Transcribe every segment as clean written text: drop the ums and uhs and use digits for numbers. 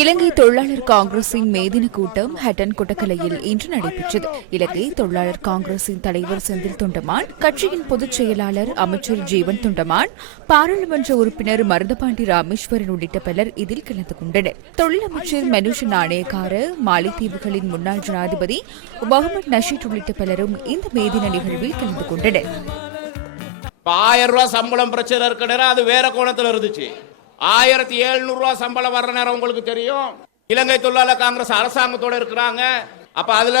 இலங்கை தொழிலாளர் காங்கிரசின் மேதின கூட்டம் ஹட்டன் கொட்டக்கலையில் இன்று நடைபெற்றது. இலங்கை தொழிலாளர் காங்கிரசின் தலைவர் செந்தில் தொண்டமான், கட்சியின் பொதுச் செயலாளர் அமைச்சர் ஜீவன் தொண்டமான், பாராளுமன்ற உறுப்பினர் மருதபாண்டி ராமேஸ்வரன் உள்ளிட்ட பலர் இதில் கலந்து கொண்டனர். தொழிலமைச்சர் மனுஷ நாணயக்கார, மாலைத்தீவுகளின் முன்னாள் ஜனாதிபதி முகமது நஷீத் உள்ளிட்ட பலரும் இந்த மேதின நிகழ்வில் கலந்து கொண்டனர். 1000 ரூபாய் சம்பளம் பிரச்சனை இருக்க நேரம் அது வேற கோணத்தில் இருந்துச்சு. 1700 ரூபாய் சம்பளம் வர்ற நேரம் உங்களுக்கு தெரியும். இலங்கை தொழிலாளர் காங்கிரஸ் அரசாங்கத்தோட இருக்கிறாங்க. அப்ப அதுல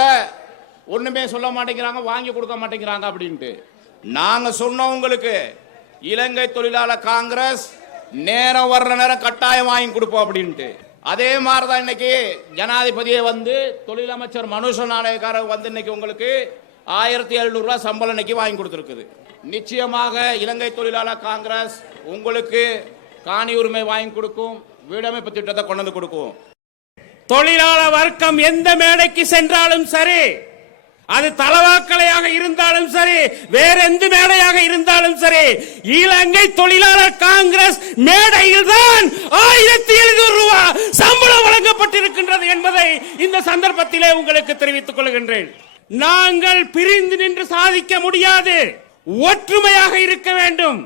ஒண்ணுமே சொல்ல மாட்டேங்கிறாங்க, வாங்கி கொடுக்க மாட்டேங்கிறாங்க அப்படின்ட்டு நாங்க சொன்னோம் உங்களுக்கு. இலங்கை தொழிலாளர் காங்கிரஸ் நேரம் வர்ற நேரம் கட்டாயம் வாங்கி கொடுப்போம் அப்படின்ட்டு. அதே மாதிரிதான் இன்னைக்கு ஜனாதிபதியை வந்து தொழிலமைச்சர் மனுஷ நாணயக்காரர் வந்து இன்னைக்கு உங்களுக்கு 1700 ரூபாய் சம்பளம் இன்னைக்கு வாங்கி கொடுத்திருக்குது. நிச்சயமாக இலங்கை தொழிலாளர் காங்கிரஸ் உங்களுக்கு காணி உரிமை வாங்கி கொடுக்கும், வீடமைப்பு திட்டத்தை கொண்டு வந்து கொடுக்கும். தொழிலாளர் வர்க்கம் எந்த மேடைக்கு சென்றாலும் சரி, அது தலவாக்கலையாக இருந்தாலும் சரி, வேற எந்த மேடையாக இருந்தாலும் சரி, இலங்கை தொழிலாளர் காங்கிரஸ் மேடையில் தான் 1700 ரூபாய் சம்பளம் வழங்கப்பட்டிருக்கின்றது என்பதை இந்த சந்தர்ப்பத்திலே உங்களுக்கு தெரிவித்துக் கொள்கின்றேன். நாங்கள் பிரிந்து நின்று சாதிக்க முடியாது, ஒற்றுமையாக இருக்க வேண்டும்.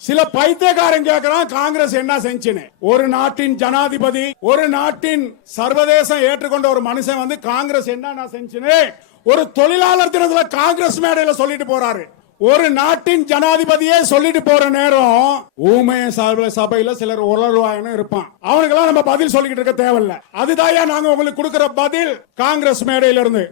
சில பைத்தியக்காரன் கேட்கிறான் காங்கிரஸ் என்ன செஞ்சுன்னு. ஒரு நாட்டின் ஜனாதிபதி, ஒரு நாட்டின் சர்வதேசம் ஏற்றுக்கொண்ட ஒரு மனுஷன் வந்து காங்கிரஸ் என்ன செஞ்சுன்னு ஒரு தொழிலாளர் தினத்துல காங்கிரஸ் மேடையில சொல்லிட்டு போறாரு. ஒரு நாட்டின் ஜனாதிபதியே சொல்லிட்டு போற நேரம் ஊமைய சபையில சிலர் உளறுவாயன்னு இருப்பான். அவனுக்கெல்லாம் நம்ம பதில் சொல்லிக்கிட்டு இருக்க தேவையில்ல. அதுதான் நாங்க உங்களுக்கு கொடுக்கிற பதில் காங்கிரஸ் மேடையில இருந்து.